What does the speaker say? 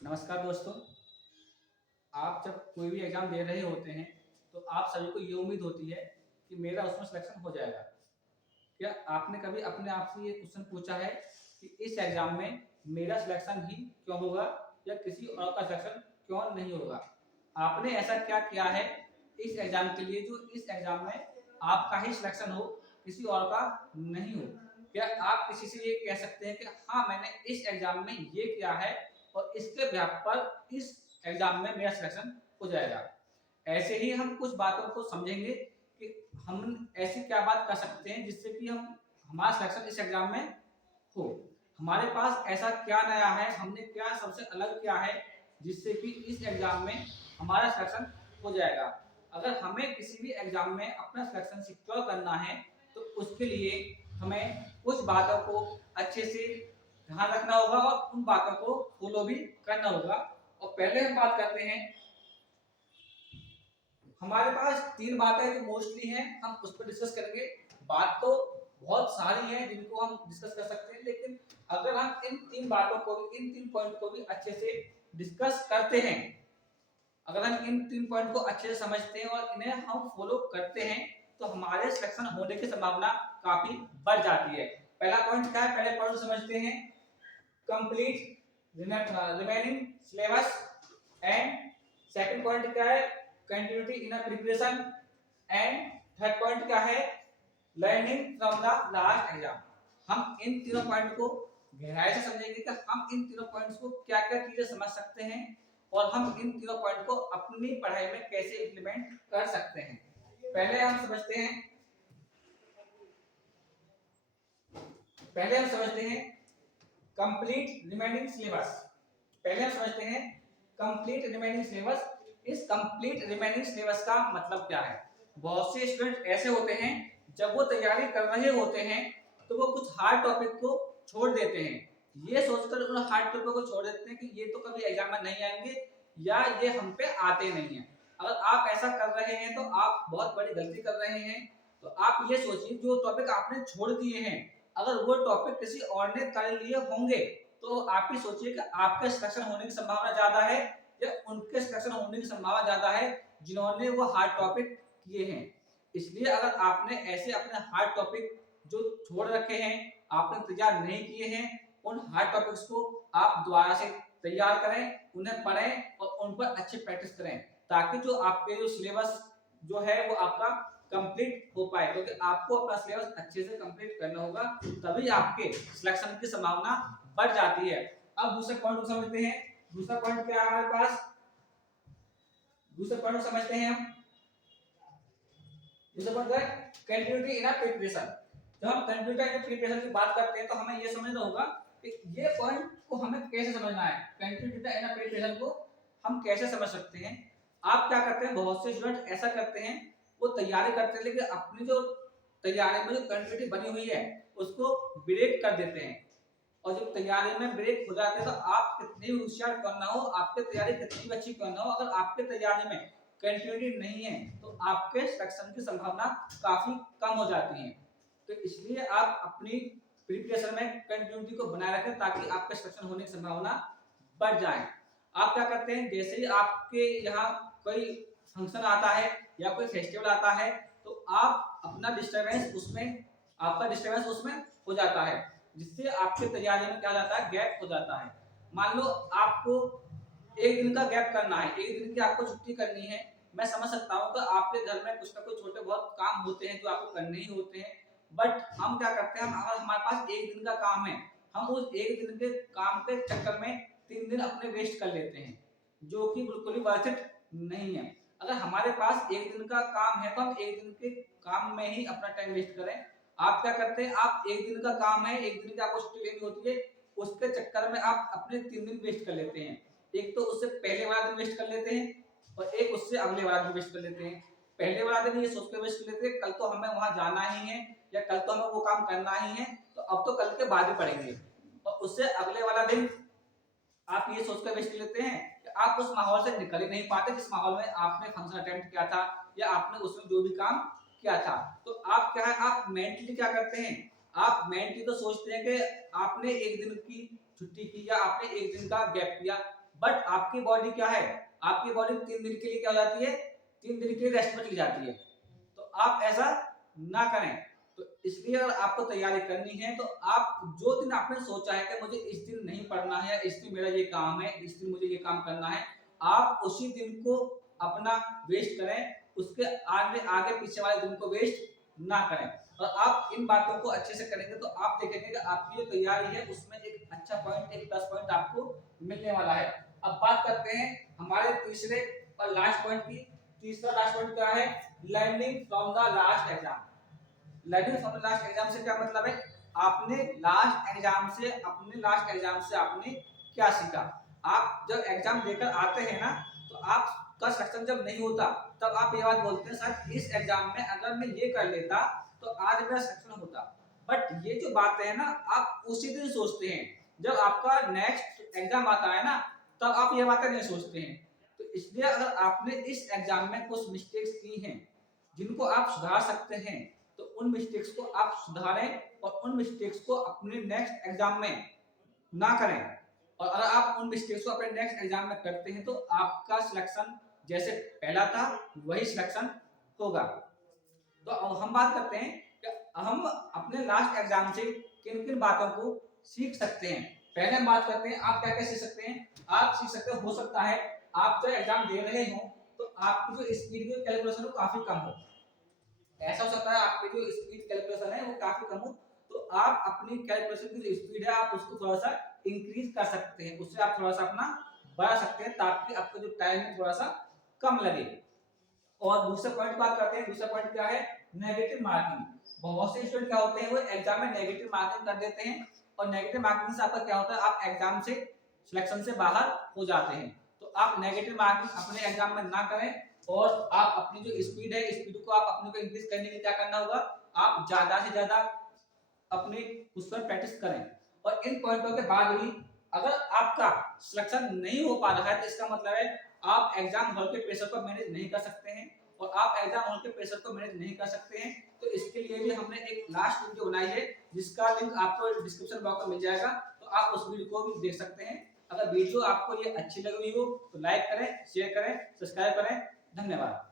नमस्कार दोस्तों। आप जब कोई भी एग्ज़ाम दे रहे होते हैं, तो आप सभी को ये उम्मीद होती है कि मेरा उसमें सिलेक्शन हो जाएगा। क्या आपने कभी अपने आप से ये क्वेश्चन पूछा है कि इस एग्ज़ाम में मेरा सिलेक्शन ही क्यों होगा या किसी और का सिलेक्शन क्यों नहीं होगा? आपने ऐसा क्या किया है इस एग्ज़ाम के लिए जो इस एग्ज़ाम में आपका ही सिलेक्शन हो, किसी और का नहीं हो? क्या आप किसी से ये कह सकते हैं कि हाँ, मैंने इस एग्ज़ाम में ये किया है और इसके बेसिस पर इस एग्ज़ाम में मेरा सिलेक्शन हो जाएगा। ऐसे ही हम कुछ बातों को समझेंगे कि हम ऐसी क्या बात कर सकते हैं जिससे कि हम हमारा सिलेक्शन इस एग्ज़ाम में हो। हमारे पास ऐसा क्या नया है, हमने क्या सबसे अलग किया है जिससे कि इस एग्ज़ाम में हमारा सिलेक्शन हो जाएगा। अगर हमें किसी भी एग्ज़ाम में अपना सिलेक्शन सिक्योर करना है, तो उसके लिए हमें कुछ बातों को अच्छे से ध्यान रखना होगा और उन बातों को फॉलो भी करना होगा। और पहले हम बात करते हैं, हमारे पास 3 बातें जो मोस्टली हैं, हम उस पर डिस्कस करेंगे। बात तो बहुत सारी हैं जिनको हम डिस्कस कर सकते हैं, लेकिन अगर हम इन 3 बातों को भी, इन 3 पॉइंट को भी अच्छे से डिस्कस करते हैं, अगर हम इन 3 पॉइंट को अच्छे से समझते हैं और इन्हें हम फॉलो करते हैं, तो हमारे सिलेक्शन होने की संभावना काफ़ी बढ़ जाती है। पहला पॉइंट क्या है? पहले पॉइंट को समझते हैं, complete remaining syllabus. And second point क्या है? Continuity in a preparation. And third point क्या है? Learning from the last exam. हम इन तीनों पॉइंट को गहराई से समझेंगे कि हम इन तीनों पॉइंट्स को क्या क्या चीजें समझ सकते हैं और हम इन तीनों पॉइंट को अपनी पढ़ाई में कैसे इंप्लीमेंट कर सकते हैं। पहले हम समझते हैं पहले हम समझते हैं कंप्लीट रिमेनिंग सिलेबस। पहले हम समझते हैं कंप्लीट रिमेनिंग सिलेबस। इस कंप्लीट रिमेनिंग सिलेबस का मतलब क्या है? बहुत से स्टूडेंट ऐसे होते हैं, जब वो तैयारी कर रहे होते हैं तो वो कुछ हार्ड टॉपिक को छोड़ देते हैं, ये सोचकर उन हार्ड टॉपिक को छोड़ देते हैं कि ये तो कभी एग्जाम में नहीं आएंगे या ये हम पे आते नहीं हैं। अगर आप ऐसा कर रहे हैं तो आप बहुत बड़ी गलती कर रहे हैं। तो आप ये सोचिए, जो टॉपिक आपने छोड़ दिए हैं, अगर वो टॉपिक किसी और ने कर लिए होंगे, तो आप ही सोचिए कि आपके सिलेक्शन होने की संभावना ज्यादा है या उनके सिलेक्शन होने की संभावना ज्यादा है जिन्होंने वो हार्ड टॉपिक किए हैं। इसलिए अगर आपने ऐसे अपने हार्ड टॉपिक जो छोड़ रखे हैं, आपने तैयार नहीं किए हैं, उन हार्ड टॉपिक्स को आप दोबारा से तैयार करें, उन्हें पढ़ें और उन पर अच्छी प्रैक्टिस करें, ताकि जो आपके जो सिलेबस जो है वो आपका कंप्लीट हो पाए। क्योंकि आपको अपना सिलेबस अच्छे से कंप्लीट करना होगा, तभी आपके सिलेक्शन की संभावना बढ़ जाती है। अब दूसरे पॉइंट को समझते हैं। दूसरा पॉइंट क्या है हमारे पास? दूसरे पॉइंट को समझते हैं हम। दूसरा पॉइंट है कंटिन्यूटी इन प्रिपरेशन। जब हम कंटिन्यूटी इन प्रिपरेशन की बात करते हैं, तो हमें यह समझना होगा कि ये पॉइंट को हमें कैसे समझना है। कंटिन्यूटी इन प्रिपरेशन को हम कैसे समझ सकते हैं? आप क्या करते हैं, बहुत से स्टूडेंट ऐसा करते हैं, वो तैयारी करते हैं लेकिन अपनी जो तैयारी में जो कंटिन्यूटी बनी हुई है उसको ब्रेक कर देते हैं। और जब तैयारी में ब्रेक हो जाते हैं, तो आप कितनी भी होशियार क्यों ना हो, आपकी तैयारी कितनी भी अच्छी क्यों ना हो, अगर आपके तैयारी में कंटिन्यूटी नहीं है तो आपके सिलेक्शन की संभावना काफी कम हो जाती है। तो इसलिए आप अपनी प्रिपरेशन में कंटिन्यूटी को बनाए रखें, ताकि आपके सिलेक्शन होने की संभावना बढ़ जाए। आप क्या करते हैं, जैसे ही आपके यहाँ कोई फंक्शन आता है या कोई फेस्टिवल आता है, तो आप अपना डिस्टरबेंस उसमें आपका डिस्टरबेंस उसमें हो जाता है, जिससे आपके तैयारी में क्या जाता है, गैप हो जाता है। मान लो आपको एक दिन का गैप करना है, एक दिन की आपको छुट्टी करनी है। मैं समझ सकता हूँ कि आपके घर में कुछ ना कुछ छोटे बहुत काम होते हैं जो आपको करने ही होते हैं, बट हम क्या करते हैं, अगर हमारे पास एक दिन का काम है, हम उस एक दिन के काम के चक्कर में 3 दिन अपने वेस्ट कर लेते हैं, जो कि बिल्कुल ही वर्थ इट नहीं है। अगर हमारे पास एक दिन का काम है, तो हम एक दिन के काम में ही अपना टाइम वेस्ट करें। आप क्या करते हैं, आप एक दिन का काम है, एक दिन की आपको छुट्टी लेनी होती है, उसके चक्कर में आप अपने 3 दिन वेस्ट कर लेते हैं। एक तो उससे पहले वाला दिन वेस्ट कर लेते हैं और एक उससे अगले वाला दिन वेस्ट कर लेते हैं। पहले वाला दिन ये सोच के वेस्ट कर लेते हैं कल तो हमें वहां जाना ही है या कल तो हमें वो काम करना ही है, तो अब तो कल के बाद ही पढ़ेंगे। और उससे अगले वाला दिन आप ये सोचकर वेस्ट कर लेते हैं कि आप उस माहौल से निकल ही नहीं पाते जिस माहौल में आपने फंक्शन अटेम्प्ट किया था या आपने उसमें जो भी काम किया था। तो आप क्या है, आप मेंटली क्या करते हैं, आप मेंटली तो सोचते हैं कि आपने एक दिन की छुट्टी की या आपने एक दिन का गैप किया, बट आपकी बॉडी क्या है, आपकी बॉडी 3 दिन के लिए क्या हो जाती है, 3 दिन के लिए रेस्ट में चली जाती है। तो आप ऐसा ना करें। तो इसलिए अगर आपको तैयारी करनी है तो आप जो दिन आपने सोचा है कि मुझे इस दिन नहीं पढ़ना है, इस दिन मेरा ये काम है, इस दिन मुझे ये काम करना है, आप उसी दिन को अपना वेस्ट करें, उसके आगे आगे पीछे वाले दिन को वेस्ट ना करें। और आप इन बातों को अच्छे से करेंगे तो आप देखेंगे कि आपकी जो तैयारी है उसमें एक अच्छा पॉइंट, एक प्लस पॉइंट आपको मिलने वाला है। अब बात करते हैं हमारे तीसरे और लास्ट पॉइंट की। तीसरा लास्ट पॉइंट क्या है, learning from the last exam. Learning from the last exam से क्या मतलब है, आपने लास्ट एग्जाम से, अपने लास्ट एग्जाम से आपने क्या सीखा। आप जब एग्जाम देकर आते हैं ना तो आपका सिलेक्शन जब नहीं होता तब आप ये बात बोलते हैं सर इस एग्जाम में अगर मैं ये कर लेता तो आज मेरा सिलेक्शन होता। बट ये जो बातें है ना आप उसी दिन सोचते हैं, जब आपका नेक्स्ट एग्जाम आता है ना तब आप ये बातें नहीं सोचते हैं। तो इसलिए अगर आपने इस एग्जाम में कुछ मिस्टेक्स की हैं जिनको आप सुधार सकते हैं तो उन मिस्टेक्स को आप सुधारें और उन मिस्टेक्स को अपने नेक्स्ट एग्जाम में ना करें। और अगर आप उन मिस्टेक्स को अपने नेक्स्ट एग्जाम में करते हैं तो आपका सिलेक्शन जैसे पहला था वही सिलेक्शन होगा। तो अब हम बात करते हैं कि हम अपने लास्ट एग्जाम से किन किन बातों को सीख सकते हैं। पहले हम बात करते हैं आप क्या क्या सीख सकते हैं। आप सीख सकते हो सकता है आप जब एग्जाम दे रहे हो तो आपकी जो स्पीड की कैलकुलेशन हो काफी कम हो। ऐसा हो सकता है आपकी जो स्पीड कैलकुलेशन है वो काफी कम हो, तो आप अपनी कैलकुलेशन की जो स्पीड है आप उसको थोड़ा सा इंक्रीज कर सकते हैं, उससे आप थोड़ा सा अपना बढ़ा सकते हैं ताकि आपका जो टाइम है थोड़ा सा कम लगे। और दूसरा पॉइंट बात करते हैं, दूसरा पॉइंट क्या है, नेगेटिव मार्किंग। बहुत से स्टूडेंट क्या होते हैं वो एग्जाम में नेगेटिव मार्किंग कर देते हैं और नेगेटिव मार्किंग से आपका क्या होता है आप एग्जाम से सिलेक्शन से बाहर हो जाते हैं। तो आप नेगेटिव मार्किंग अपने एग्जाम में ना करें और आप अपनी जो स्पीड है स्पीड को आप अपने को इंक्रीज करने के लिए क्या करना होगा, आप ज्यादा से ज्यादा अपनी उस पर प्रैक्टिस करें। और इन पॉइंटों के बाद भी अगर आपका सिलेक्शन नहीं हो पा रहा है तो इसका मतलब है आप एग्जाम हॉल के प्रेशर को मैनेज नहीं कर सकते हैं। और आप एग्जाम हॉल के प्रेशर को मैनेज नहीं कर सकते हैं तो इसके लिए भी हमने एक लास्ट वीडियो बनाई है जिसका लिंक आपको डिस्क्रिप्शन बॉक्स में मिल जाएगा, तो आप उस वीडियो को भी देख सकते हैं। अगर वीडियो आपको ये अच्छी लगी हो तो लाइक करें, शेयर करें, सब्सक्राइब करें। धन्यवाद।